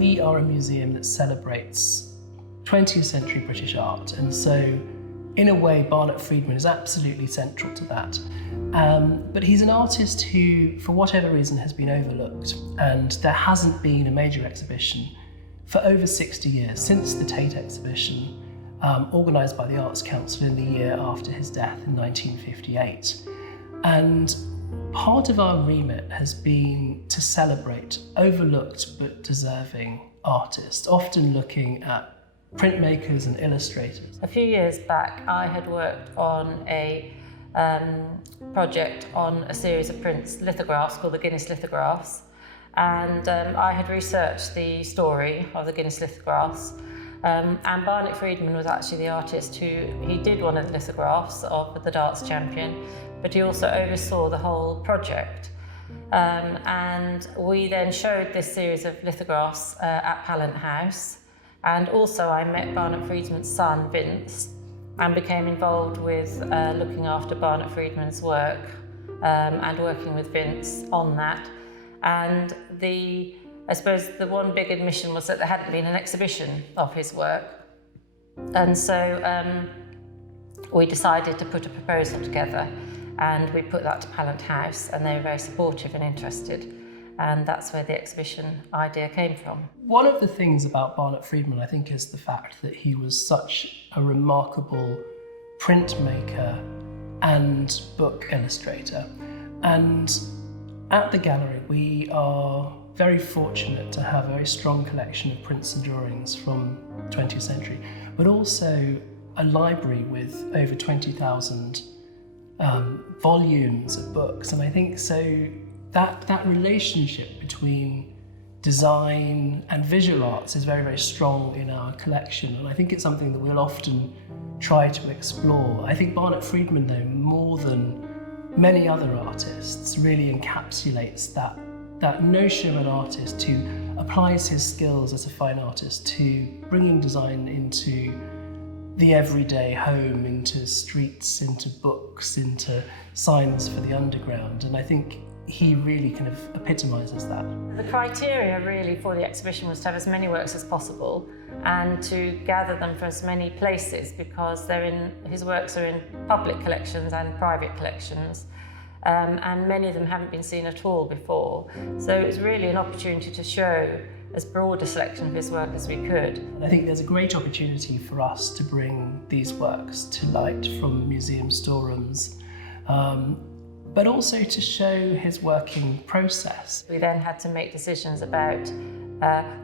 we are a museum that celebrates 20th century British art, and so in a way Barnett Freedman is absolutely central to that. But he's an artist who, for whatever reason, has been overlooked, and there hasn't been a major exhibition for over 60 years, since the Tate exhibition, organised by the Arts Council in the year after his death in 1958. And part of our remit has been to celebrate overlooked but deserving artists, often looking at printmakers and illustrators. A few years back, I had worked on a project on a series of prints, lithographs called the Guinness lithographs, and I had researched the story of the Guinness lithographs, and Barnett Freedman was actually the artist he did one of the lithographs of the darts champion, but he also oversaw the whole project. And we then showed this series of lithographs at Pallant House. And also I met Barnett Freedman's son, Vince, and became involved with looking after Barnett Freedman's work and working with Vince on that. And I suppose the one big admission was that there hadn't been an exhibition of his work. And so we decided to put a proposal together, and we put that to Pallant House, and they were very supportive and interested. And that's where the exhibition idea came from. One of the things about Barnett Freedman, I think, is the fact that he was such a remarkable printmaker and book illustrator. And at the gallery, we are very fortunate to have a very strong collection of prints and drawings from the 20th century, but also a library with over 20,000 volumes of books. And I think so that relationship between design and visual arts is very, very strong in our collection, and I think it's something that we'll often try to explore. I think Barnett Freedman, though, more than many other artists, really encapsulates that notion of an artist who applies his skills as a fine artist to bringing design into the everyday home, into streets, into books, into signs for the underground, and I think he really kind of epitomises that. The criteria really for the exhibition was to have as many works as possible and to gather them from as many places, because his works are in public collections and private collections, and many of them haven't been seen at all before. So it was really an opportunity to show as broad a selection of his work as we could. And I think there's a great opportunity for us to bring these works to light from museum storerooms, but also to show his working process. We then had to make decisions about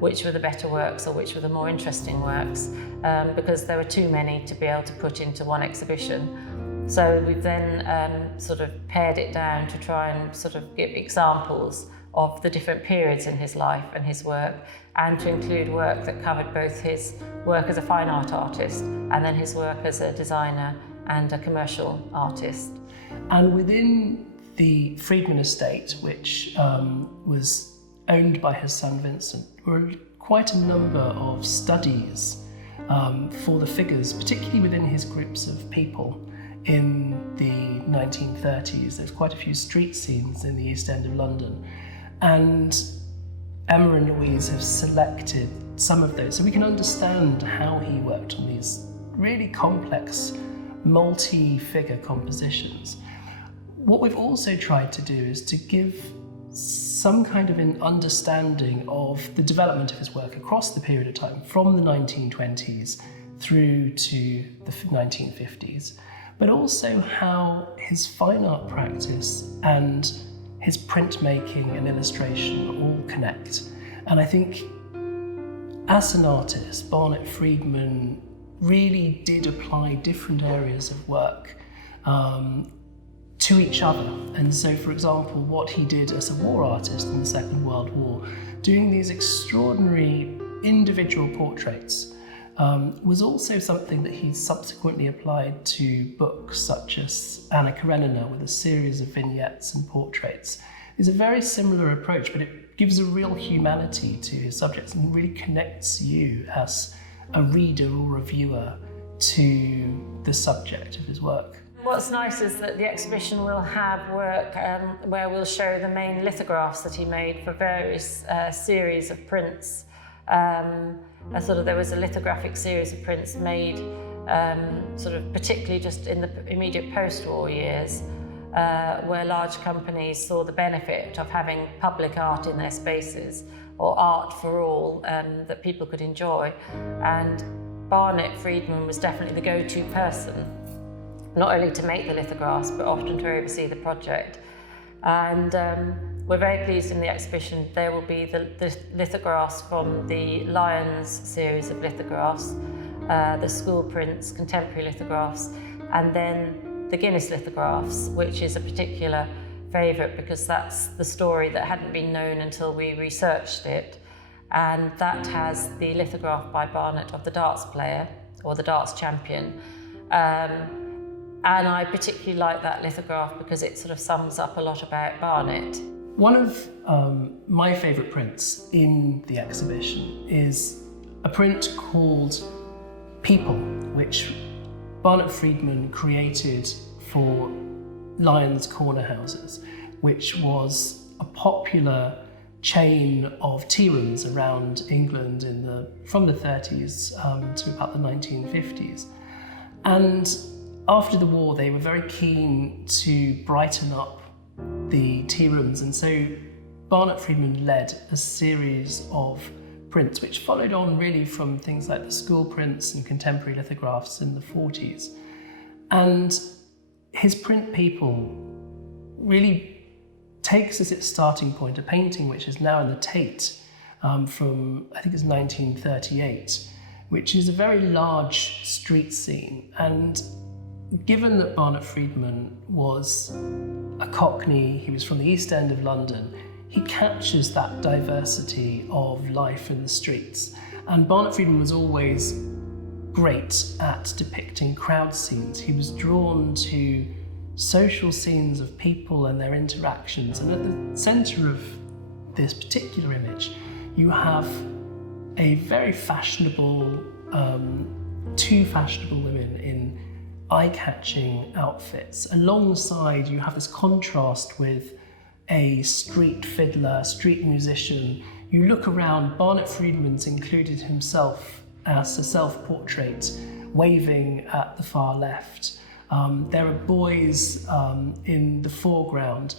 which were the better works or which were the more interesting works, because there were too many to be able to put into one exhibition. So we've then sort of pared it down to try and sort of give examples of the different periods in his life and his work, and to include work that covered both his work as a fine art artist and then his work as a designer and a commercial artist. And within the Freedman estate, which was owned by his son Vincent, were quite a number of studies for the figures, particularly within his groups of people in the 1930s. There's quite a few street scenes in the East End of London. And Emma and Louise have selected some of those, so we can understand how he worked on these really complex multi-figure compositions. What we've also tried to do is to give some kind of an understanding of the development of his work across the period of time, from the 1920s through to the 1950s, but also how his fine art practice and his printmaking and illustration all connect. And I think as an artist, Barnett Freedman really did apply different areas of work to each other. And so, for example, what he did as a war artist in the Second World War, doing these extraordinary individual portraits, was also something that he subsequently applied to books such as Anna Karenina, with a series of vignettes and portraits. It's a very similar approach, but it gives a real humanity to his subjects and really connects you as a reader or a viewer to the subject of his work. What's nice is that the exhibition will have work where we'll show the main lithographs that he made for various series of prints There was a lithographic series of prints made particularly just in the immediate post-war years, where large companies saw the benefit of having public art in their spaces, or art for all, that people could enjoy. And Barnett Freedman was definitely the go-to person, not only to make the lithographs, but often to oversee the project. And we're very pleased in the exhibition there will be the lithographs from the Lyons series of lithographs, the school prints, contemporary lithographs, and then the Guinness lithographs, which is a particular favourite because that's the story that hadn't been known until we researched it. And that has the lithograph by Barnett of the darts player, or the darts champion. And I particularly like that lithograph because it sort of sums up a lot about Barnett. One of my favourite prints in the exhibition is a print called People, which Barnett Freedman created for Lyons Corner Houses, which was a popular chain of tea rooms around England from the 30s to about the 1950s. And after the war, they were very keen to brighten up the tea rooms, and so Barnett Freedman led a series of prints which followed on really from things like the school prints and contemporary lithographs in the 40s. And his print People really takes as its starting point a painting which is now in the Tate from, I think it's 1938, which is a very large street scene. And given that Barnett Freedman was a Cockney, he was from the East End of London, he captures that diversity of life in the streets. And Barnett Freedman was always great at depicting crowd scenes. He was drawn to social scenes of people and their interactions. And at the centre of this particular image, you have a very fashionable, two fashionable women in eye-catching outfits. Alongside, you have this contrast with a street fiddler, street musician. You look around, Barnett Freedman's included himself as a self-portrait, waving at the far left. There are boys in the foreground.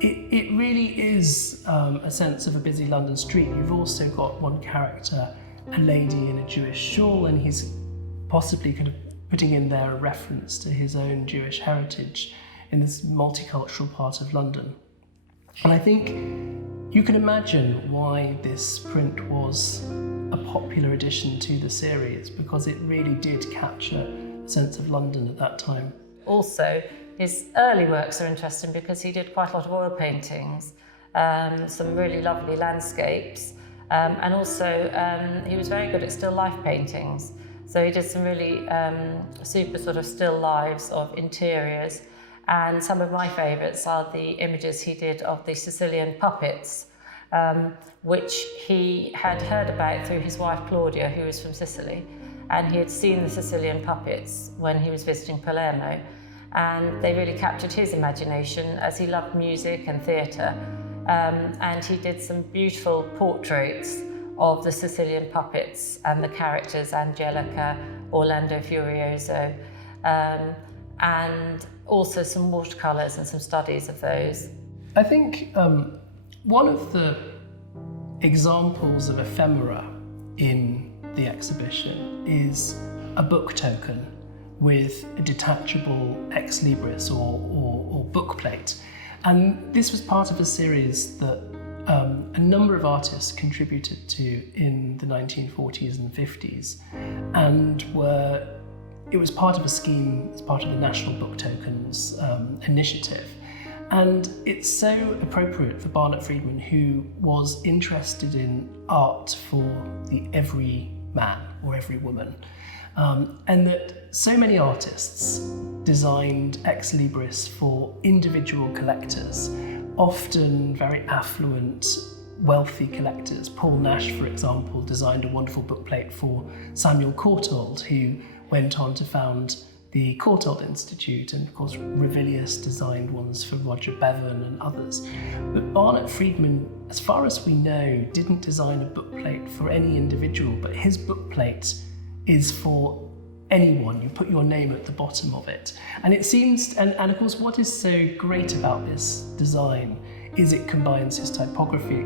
It really is a sense of a busy London street. You've also got one character, a lady in a Jewish shawl, and he's possibly kind of putting in there a reference to his own Jewish heritage in this multicultural part of London. And I think you can imagine why this print was a popular addition to the series, because it really did capture a sense of London at that time. Also, his early works are interesting because he did quite a lot of oil paintings, some really lovely landscapes, and also he was very good at still life paintings. So he did some really super sort of still lives of interiors. And some of my favourites are the images he did of the Sicilian puppets, which he had heard about through his wife Claudia, who was from Sicily. And he had seen the Sicilian puppets when he was visiting Palermo. And they really captured his imagination, as he loved music and theatre. And he did some beautiful portraits of the Sicilian puppets and the characters, Angelica, Orlando Furioso, and also some watercolours and some studies of those. I think one of the examples of ephemera in the exhibition is a book token with a detachable ex libris or book plate. And this was part of a series that a number of artists contributed to in the 1940s and 50s, and it was part of a scheme as part of the National Book Tokens initiative. And it's so appropriate for Barnett Freedman, who was interested in art for the every man or every woman, and that so many artists designed ex libris for individual collectors, often very affluent, wealthy collectors. Paul Nash, for example, designed a wonderful bookplate for Samuel Courtauld, who went on to found the Courtauld Institute, and of course Ravilious designed ones for Roger Bevan and others. But Barnett Freedman, as far as we know, didn't design a bookplate for any individual, but his bookplate is for anyone. You put your name at the bottom of it. And it seems, and of course what is so great about this design is it combines his typography,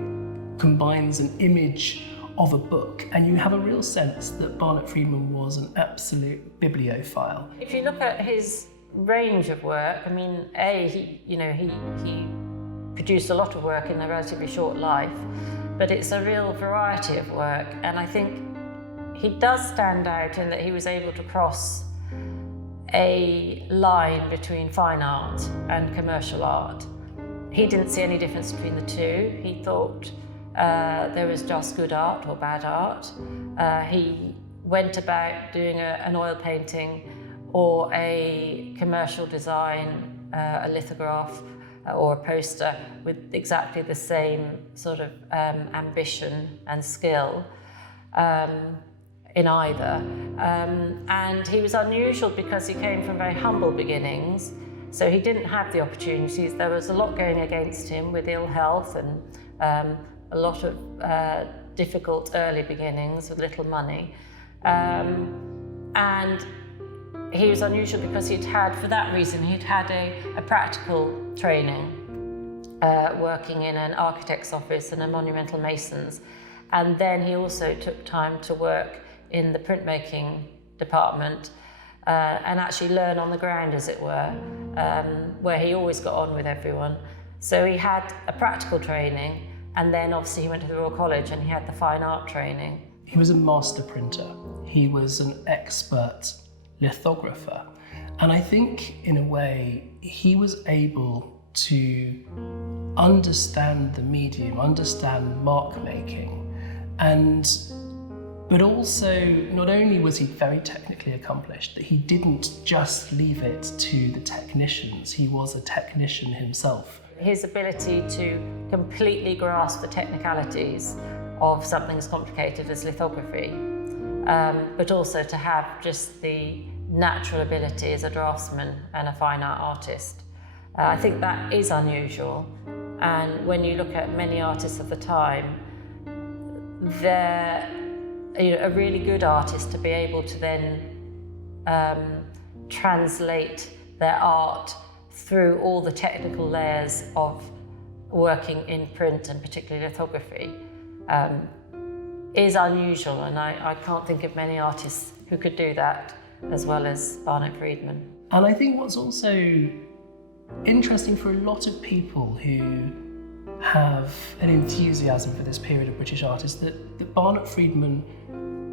combines an image of a book, and you have a real sense that Barnett Freedman was an absolute bibliophile. If you look at his range of work, I mean, he produced a lot of work in a relatively short life, but it's a real variety of work, and I think he does stand out in that he was able to cross a line between fine art and commercial art. He didn't see any difference between the two. He thought there was just good art or bad art. He went about doing an oil painting or a commercial design, a lithograph or a poster with exactly the same sort of ambition and skill in either. And he was unusual because he came from very humble beginnings, so he didn't have the opportunities. There was a lot going against him with ill health and a lot of difficult early beginnings with little money. And he was unusual because for that reason, he'd had a practical training, working in an architect's office and a monumental mason's. And then he also took time to work in the printmaking department and actually learn on the ground, as it were, where he always got on with everyone. So he had a practical training, and then obviously he went to the Royal College and he had the fine art training. He was a master printer. He was an expert lithographer. And I think, in a way, he was able to understand the medium, understand mark making, but also, not only was he very technically accomplished, that he didn't just leave it to the technicians. He was a technician himself. His ability to completely grasp the technicalities of something as complicated as lithography, but also to have just the natural ability as a draftsman and a fine art artist. I think that is unusual, and when you look at many artists of the time, they're a really good artist to be able to then translate their art through all the technical layers of working in print, and particularly lithography, is unusual, and I can't think of many artists who could do that as well as Barnett Freedman. And I think what's also interesting for a lot of people who have an enthusiasm for this period of British art is that Barnett Freedman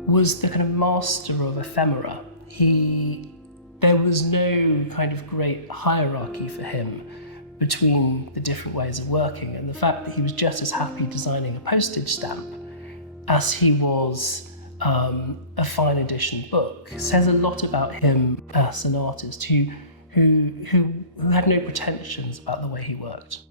was the kind of master of ephemera. There was no kind of great hierarchy for him between the different ways of working, and the fact that he was just as happy designing a postage stamp as he was a fine edition book says a lot about him as an artist who had no pretensions about the way he worked.